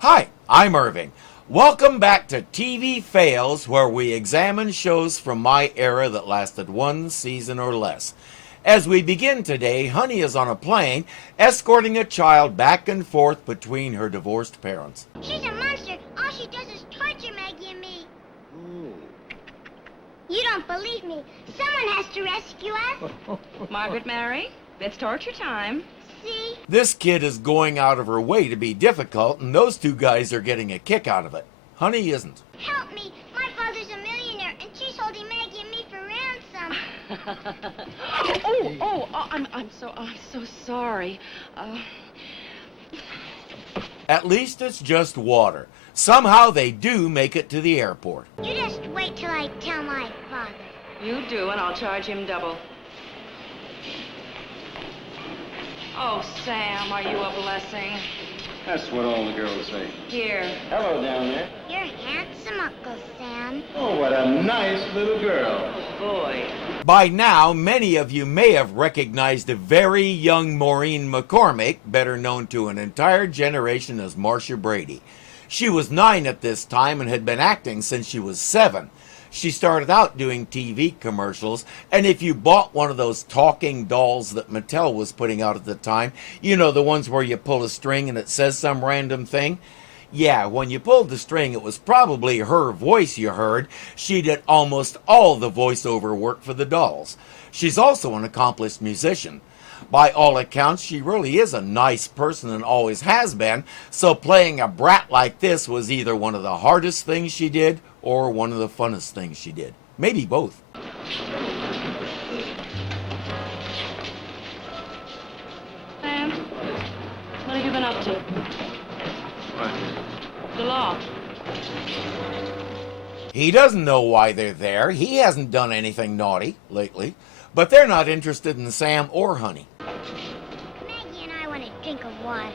Hi, I'm Irving. Welcome back to TV Fails, where we examine shows from my era that lasted one season or less. As we begin today, Honey is on a plane escorting a child back and forth between her divorced parents. She's a monster. All she does is torture Maggie and me. You don't believe me. Someone has to rescue us. Margaret Mary, it's torture time. See? This kid is going out of her way to be difficult, and those two guys are getting a kick out of it. Honey isn't. Help me. My father's a millionaire, and she's holding Maggie and me for ransom. I'm so sorry. At least it's just water. Somehow they do make it to the airport. You just wait till I tell my father. You do, and I'll charge him double. Oh, Sam, are you a blessing? That's what all the girls say. Here. Hello down there. You're handsome, Uncle Sam. Oh, what a nice little girl. Oh, boy. By now, many of you may have recognized a very young Maureen McCormick, better known to an entire generation as Marcia Brady. She was 9 at this time and had been acting since she was 7. She started out doing TV commercials, and if you bought one of those talking dolls that Mattel was putting out at the time, you know, the ones where you pull a string and it says some random thing. Yeah, when you pulled the string, it was probably her voice you heard. She did almost all the voiceover work for the dolls. She's also an accomplished musician. By all accounts, she really is a nice person and always has been, so playing a brat like this was either one of the hardest things she did or one of the funnest things she did. Maybe both. Sam, what have you been up to? What? The law. He doesn't know why they're there. He hasn't done anything naughty lately. But they're not interested in Sam or Honey. Maggie and I want a drink of water.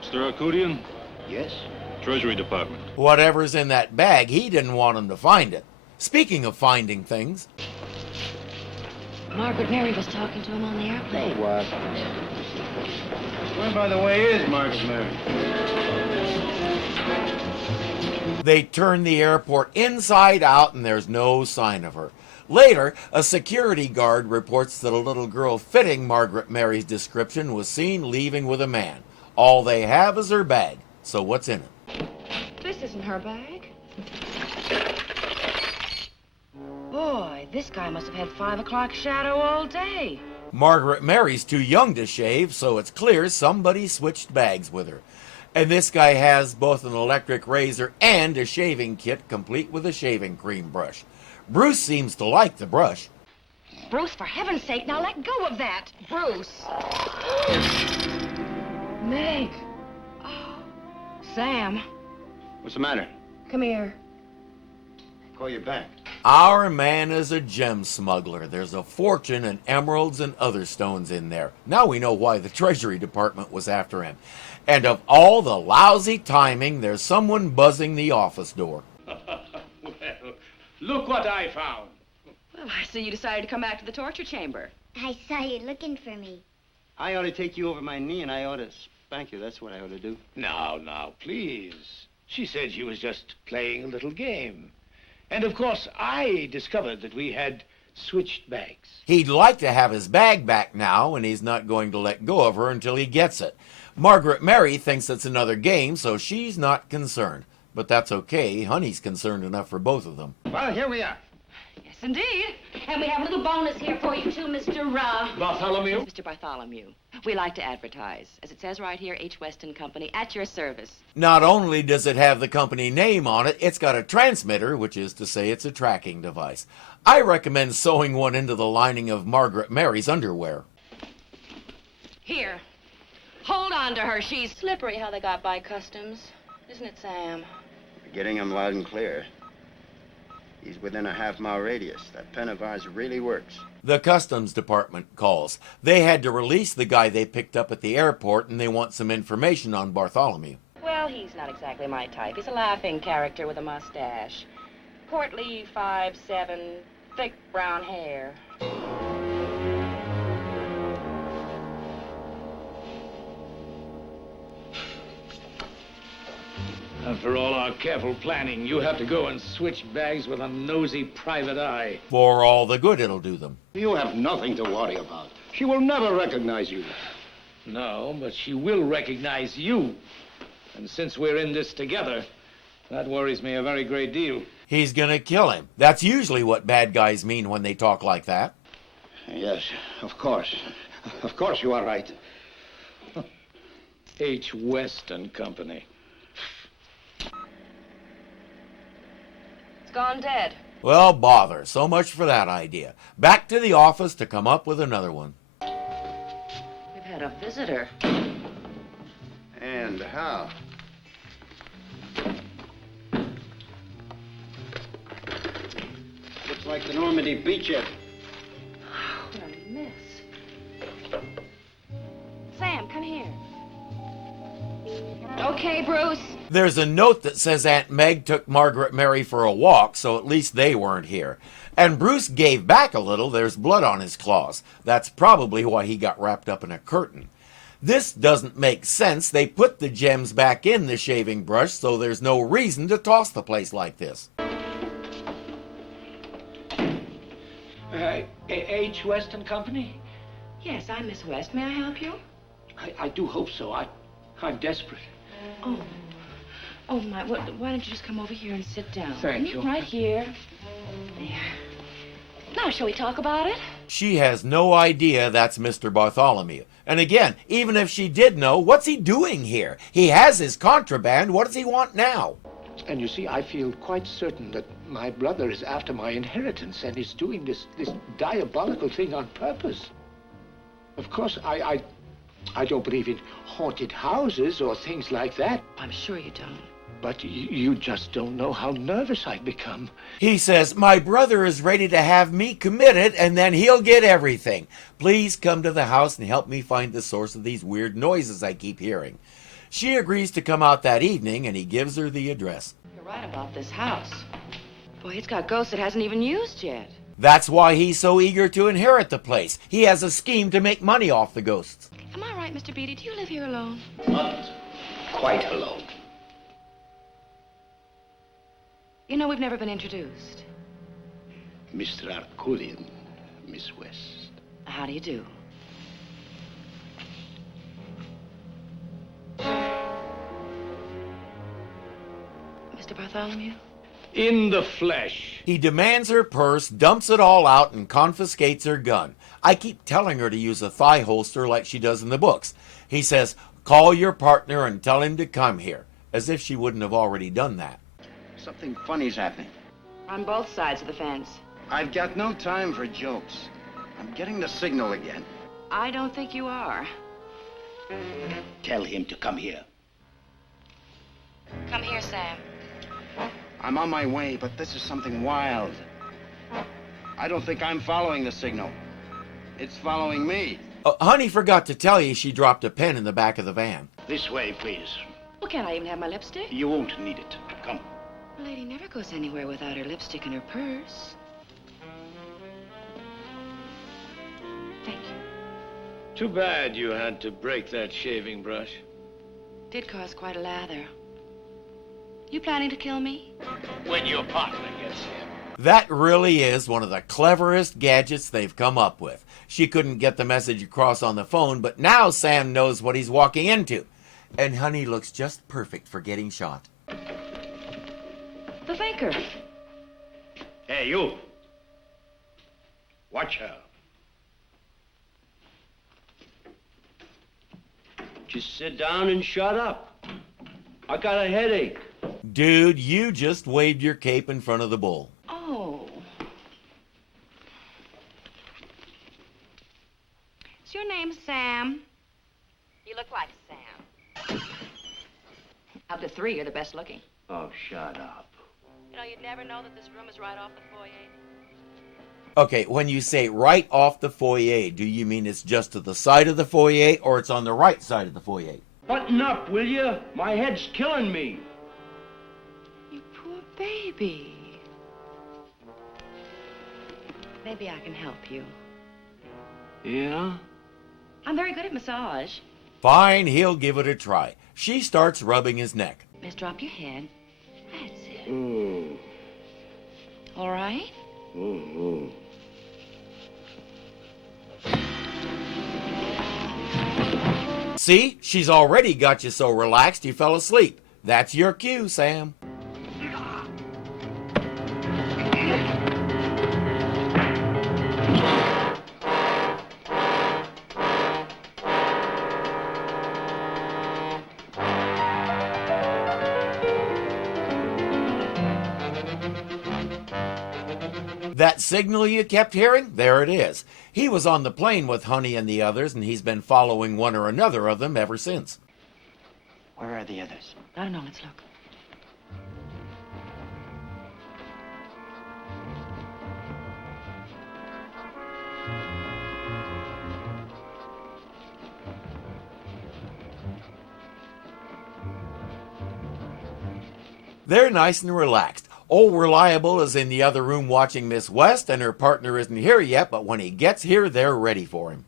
Mr. Arcadian? Yes? Treasury Department. Whatever's in that bag, he didn't want him to find it. Speaking of finding things, Margaret Mary was talking to him on the airplane. Oh, what? Where, by the way, is Margaret Mary? they turn the airport inside out and there's no sign of her. Later, a security guard reports that a little girl fitting Margaret Mary's description was seen leaving with a man. All they have is her bag. So what's in it? This isn't her bag. Boy, this guy must have had 5 o'clock shadow all day. Margaret Mary's too young to shave, so it's clear somebody switched bags with her. And this guy has both an electric razor and a shaving kit complete with a shaving cream brush. Bruce seems to like the brush. Bruce, for heaven's sake, now let go of that. Bruce. Meg. Oh. Sam, What's the matter? come here. Call you back. Our man is a gem smuggler. There's a fortune in emeralds and other stones in there. Now we know why the Treasury Department was after him. And of all the lousy timing, there's someone buzzing the office door. Well, look what I found. Well, I see you decided to come back to the torture chamber. I saw you looking for me. I ought to take you over my knee and I ought to spank you. That's what I ought to do. Now, please. She said she was just playing a little game. And, of course, I discovered that we had switched bags. He'd like to have his bag back now, and he's not going to let go of her until he gets it. Margaret Mary thinks it's another game, so she's not concerned. But that's okay. Honey's concerned enough for both of them. Well, here we are. Yes, indeed. And we have a little bonus here for you, too, Mr. Bartholomew? Mr. Bartholomew. We like to advertise. As it says right here, H. Weston Company, at your service. Not only does it have the company name on it, it's got a transmitter, which is to say it's a tracking device. I recommend sewing one into the lining of Margaret Mary's underwear. Here. Hold on to her. She's slippery how they got by customs. Isn't it, Sam? We're getting him loud and clear. He's within a half-mile radius. That pen of ours really works. The customs department calls. They had to release the guy they picked up at the airport, and they want some information on Bartholomew. Well, he's not exactly my type. He's a laughing character with a mustache. Portly, 5'7", thick brown hair. For all our careful planning, you have to go and switch bags with a nosy private eye. For all the good it'll do them. You have nothing to worry about. She will never recognize you. No, but she will recognize you. And since we're in this together, that worries me a very great deal. He's gonna kill him. That's usually what bad guys mean when they talk like that. Yes, of course. Of course you are right. H. West and Company. It's gone dead. Well, bother. So much for that idea. Back to the office to come up with another one. We've had a visitor. And how? Looks like the Normandy beachhead. What a mess. Sam, come here. Okay, Bruce. There's a note that says Aunt Meg took Margaret Mary for a walk, so at least they weren't here. And Bruce gave back a little. There's blood on his claws. That's probably why he got wrapped up in a curtain. This doesn't make sense. They put the gems back in the shaving brush, so there's no reason to toss the place like this. H. West and Company? Yes, I'm Miss West. May I help you? I do hope so. I'm desperate. Oh. Oh, my. Why don't you just come over here and sit down? Thank you. Right here. There. Now, shall we talk about it? She has no idea that's Mr. Bartholomew. And again, even if she did know, what's he doing here? He has his contraband. What does he want now? And you see, I feel quite certain that my brother is after my inheritance and is doing this diabolical thing on purpose. Of course, I don't believe in haunted houses or things like that. I'm sure you don't. But you just don't know how nervous I've become. He says, my brother is ready to have me committed and then he'll get everything. Please come to the house and help me find the source of these weird noises I keep hearing. She agrees to come out that evening and he gives her the address. You're right about this house. Boy, it's got ghosts it hasn't even used yet. That's why he's so eager to inherit the place. He has a scheme to make money off the ghosts. Am I right, Mr. Beatty? Do you live here alone? Not quite alone. You know, we've never been introduced. Mr. Arcadian, Miss West. How do you do? Mr. Bartholomew? In the flesh. He demands her purse, dumps it all out, and confiscates her gun. I keep telling her to use a thigh holster like she does in the books. He says, call your partner and tell him to come here, as if she wouldn't have already done that. Something funny's happening. On both sides of the fence. I've got no time for jokes. I'm getting the signal again. I don't think you are. Tell him to come here. Come here, Sam. I'm on my way, but this is something wild. I don't think I'm following the signal. It's following me. Honey forgot to tell you she dropped a pen in the back of the van. This way, please. Well, can't I even have my lipstick? You won't need it. Come. A lady never goes anywhere without her lipstick in her purse. Thank you. Too bad you had to break that shaving brush. Did cause quite a lather. You planning to kill me? When your partner gets here. That really is one of the cleverest gadgets they've come up with. She couldn't get the message across on the phone, but now Sam knows what he's walking into. And Honey looks just perfect for getting shot. The thinker. Hey, you. Watch her. Just sit down and shut up. I got a headache. Dude, you just waved your cape in front of the bull. Oh. Is your name Sam? You look like Sam. Of the three, you're the best looking. Oh, shut up. You know, you'd never know that this room is right off the foyer. Okay, when you say right off the foyer, do you mean it's just to the side of the foyer or it's on the right side of the foyer? Button up, will you? My head's killing me. You poor baby. Maybe I can help you. Yeah? I'm very good at massage. Fine, he'll give it a try. She starts rubbing his neck. miss. Drop your head. That's it. All right? See, she's already got you so relaxed you fell asleep. That's your cue, Sam. That signal you kept hearing? There it is. He was on the plane with Honey and the others, and he's been following one or another of them ever since. Where are the others? I don't know. Let's look. They're nice and relaxed. Old Reliable is in the other room watching Miss West, and her partner isn't here yet, but when he gets here, they're ready for him.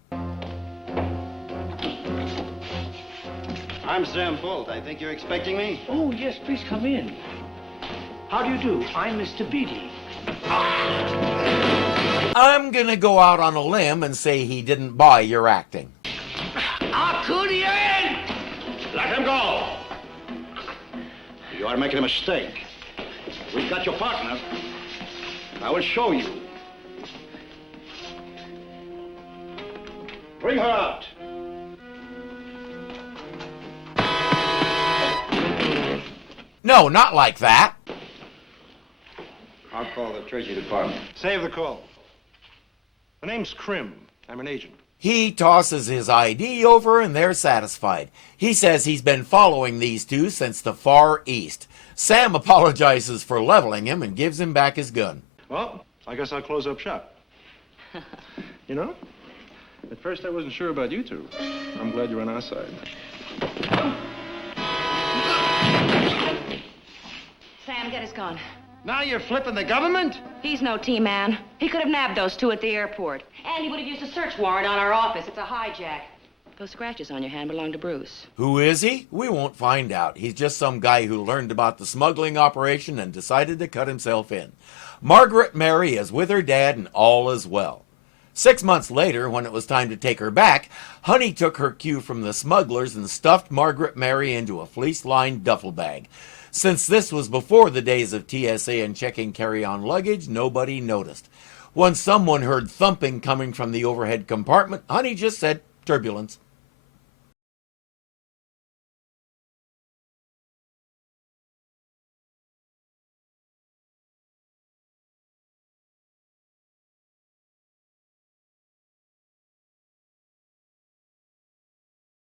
I'm Sam Bolt. I think you're expecting me. Oh, yes, please come in. How do you do? I'm Mr. Beatty. I'm gonna go out on a limb and say he didn't buy your acting. Accordion! Let him go! You are making a mistake. We've got your partner. I will show you. Bring her out. No, not like that. I'll call the Treasury Department. Save the call. My name's Krim. I'm an agent. He tosses his ID over and they're satisfied. He says he's been following these two since the Far East. Sam apologizes for leveling him and gives him back his gun. Well, I guess I'll close up shop. You know, at first I wasn't sure about you two. I'm glad you're on our side. Sam, get his gun. Now you're flipping the government? He's no T-man. He could have nabbed those two at the airport. And he would have used a search warrant on our office. It's a hijack. Those scratches on your hand belong to Bruce. Who is he? We won't find out. He's just some guy who learned about the smuggling operation and decided to cut himself in. Margaret Mary is with her dad and all is well. 6 months later, when it was time to take her back, Honey took her cue from the smugglers and stuffed Margaret Mary into a fleece-lined duffel bag. Since this was before the days of TSA and checking carry-on luggage, nobody noticed. When someone heard thumping coming from the overhead compartment, Honey just said, turbulence.